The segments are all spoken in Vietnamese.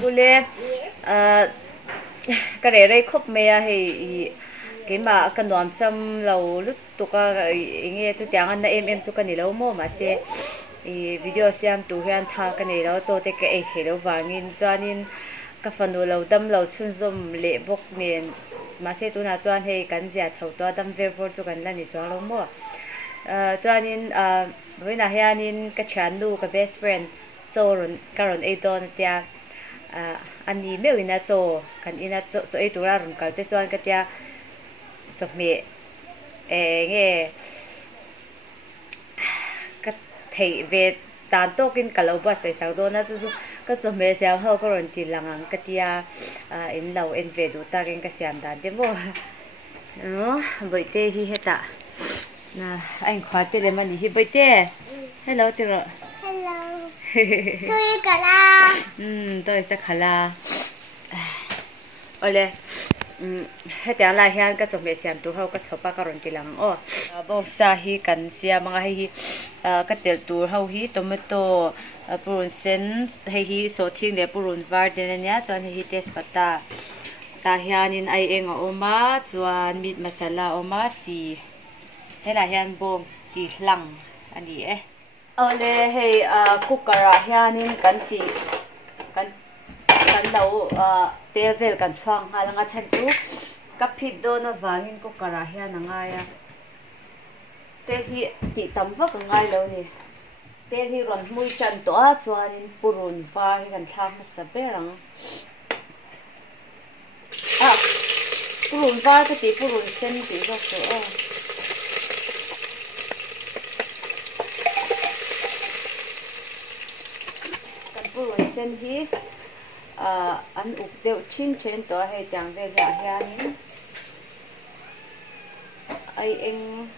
กูเลยก็เรื่อยๆคบเมียให้cái mà cái nón xăm lâu lúc tụi cái nghe chú tiếng anh em chú cái này lâu mua mà xe video xem tụi hắn thà cái này lâu cho cái ấy thì lâu vàng in cho nên cái phần đồ lâu đâm lâu chun zoom lệ bốc nền mà xe tụi nào cho anh hay cắn già thầu to đâm về vô cho cái là này cho lâu mua cho nên với là hay nên cái chán lu cái best friend cho rồi cái rồi ấy đó thì anh đi mấy người na cho cái ina cho ấy tụi ra rồi cái cho anh cái tia chụp mẹ nghe cái thầy về tàn tô kinh cả lâu bớt sai sao đó nó cái chụp mẹ xem họ có rồi thì lăng cái tia in lâu in về đủ ta cái xem đàn thế vô bởi thế hi hết à nè anh khóa thế mà đi bởi thế hello tụi rồi hello tôi cả la tôi sẽ khá là ôi hết tiếng lại hiện cái trong mấy xem tu hậu cái chụp cái rồi thì lăng bốc sa hi cần xem mga hi cái tel tu hậu hi tomato purun sen hi so thiên để purun var đến nhá cho hi test pata ta hiện in ai eng oma chuan meat masala oma chi hết là hiện bom ti lăng anh đi ole hey cooker hiện in cần chi kan lo tel vel kan chuang ha langa chan chu kapit do na wangin ko kara hia na nga ya te hi ti tam va ka ngai lo ni te hi ron mui chan to a chuanin purun var hi kan thlang ma sa berang purun var ka ti purun sen ti zo so kan purun sen hi anh úp đều chín trên đó hay chẳng về nhà hiền ai anh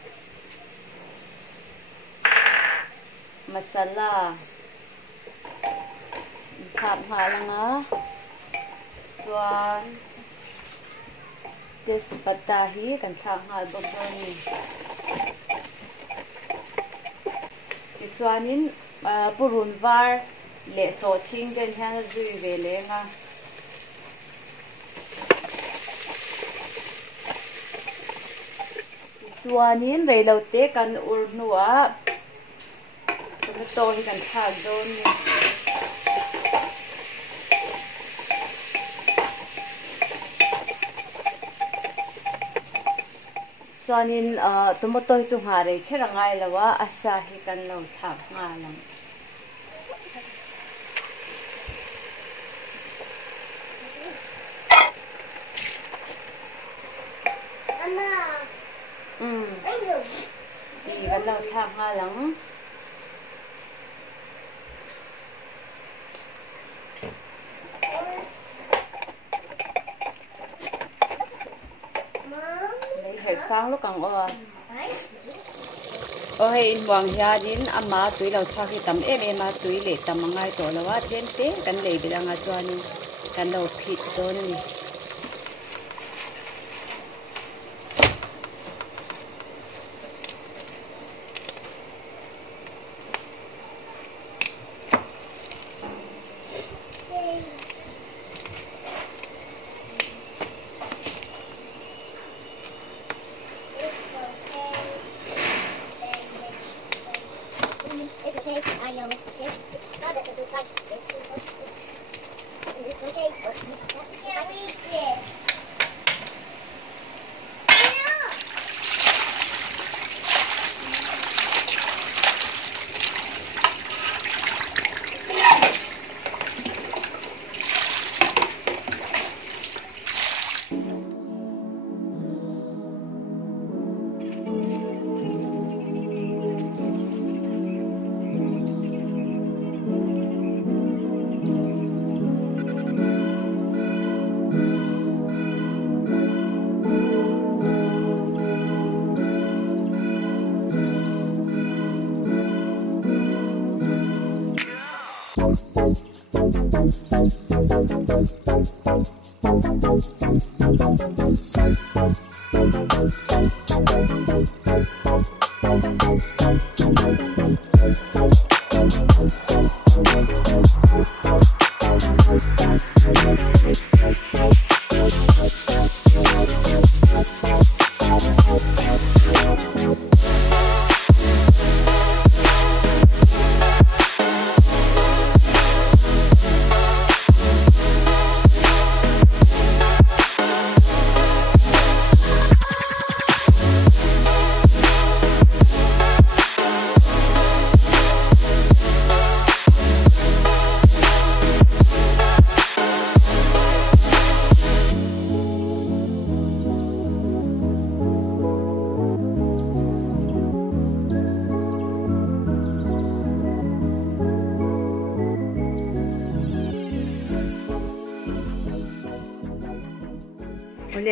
masala thảm hà lang á chuan tespata hi kan thang hal bom ni ti chuanin purun var lệ số thinh đến hàng duy về lệ nga chuanin rei lo te kan ur nuwa tomato hi kan thak don ni chuanin tomato hi chu nga rei khera ngai lawa asa hi kan lo thak nga lam chị vẫn lâu tham hoa lắm lấy hết sáng lúc càng ôi hoàng gia đến amma tuổi lâu sau khi tắm em mà tuổi lệ tắm ngay tổ là quá thiên tế cần lệ bị đang cho nên cần đầu thịt cho nên I know. It's not that it's like it's okay, but I reach it.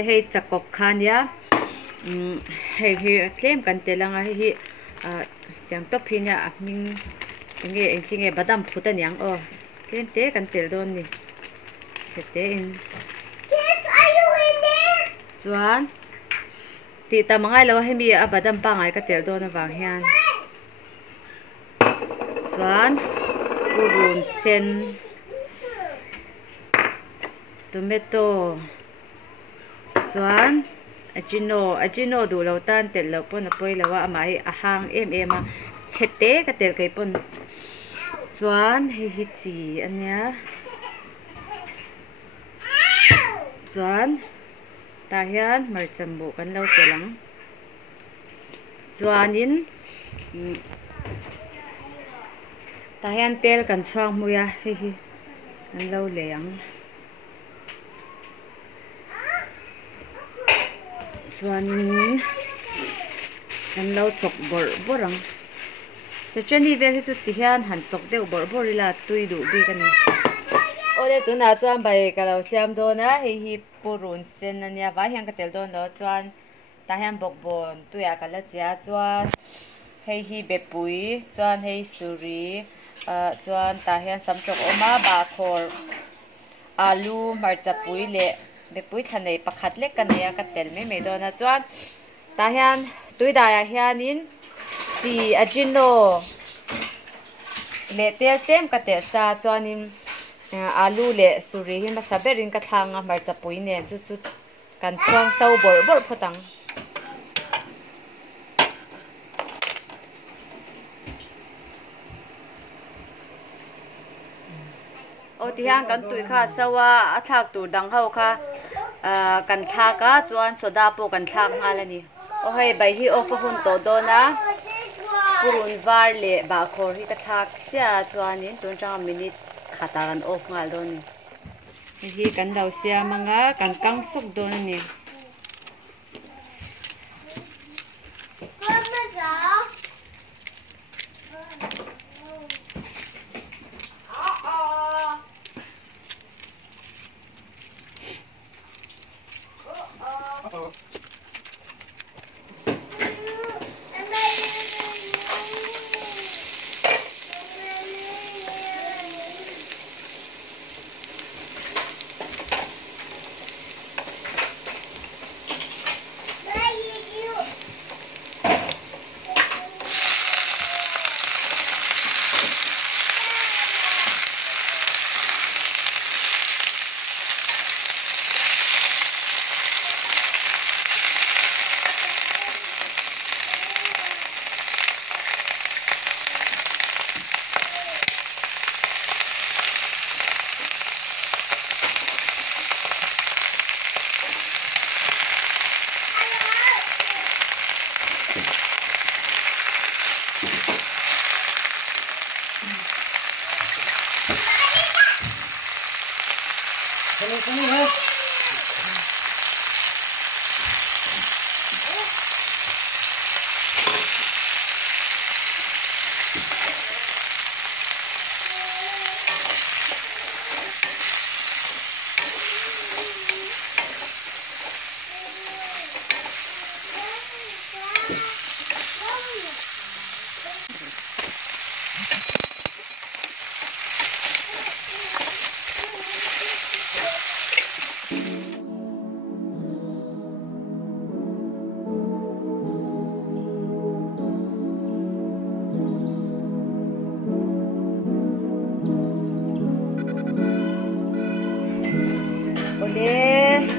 ให้จักกคันยาให้เคลมกันเตลังให้จังตบพินยามิงเงี้ยจริงๆบัดดำพุตันยังเคลมเตกันเตลโดนนี่เสร็จเตน Kids, are you in there? ส่วนตีตามังไงเราให้มีบัดดำปังไงกันเตลโดนนะบางเฮียนส่วนปูรุนเซนโตเมโต้ส่วนอาจิโนดูเราตันเตลเราปนป่วยเราว่าหมายอาหางมาเช็ดเตะก็เตลไก่ปนส่วนให้ฮิตจีอันเนี้ยส่วนตาเฮียนมาจมูกกันเราเตลังส่วนนินตาเฮียนเตลกันช่วงมือให้อันเราเลี้ยงส่วนอันเราตกบ่รังแต่เจนี่เวที่จุดที่เฮียนหันตกเดียวบ่ลีลาตุยดูบีกันนี่โอ้เดี๋ยวตัวน่าจวนไปกับเราเสียมโดนนะให้ปูรุนเส้นนั่นเนี่ยว่าเฮียนก็เตลโดนแล้วจวนตาเฮียนบอกบนตัวยากันแล้วจ้าจวนให้เบ็ดปุ๋ยจวนให้สุรีจวนตาเฮียนสำจกออกมาบาคอลอาลูมาจับปุ๋ยเละเบ็ดปุ๋ยทันในประคัดเล็กกันเนี่ยก็เตลไม่โดนนะจวนตาเฮียนตุยได้เฮียนินจีอาจิโนเละเตลเต็มก็เตลซาจวนนิมอาลูเละสุรีหิมาสับเบรินกระทางมาจับปุ๋ยเนี่ยจุดกันช่วงเศร้าบ่พอตังโอ้ที่ห้างกันตุยค่ะสว่าอัฐากตูดังเขาค่ะกันทากะจวนโซดาโปกันทางอะไรนี่โอ้ให้ใบที่โอฟหุ่นโตโดนะปูรุนวาร์เละบาคอร์ที่กระทากจ้าจวนนี้ตัวจังมินิขาตากันโอฟงาโดนี่ที่กันดาวเสียมังกะกันกังสุกโดนนี่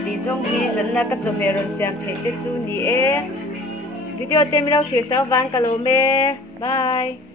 Dizong hi zanna ka zomeron siam phete chu ni e video tem lau thir saw van kalome bye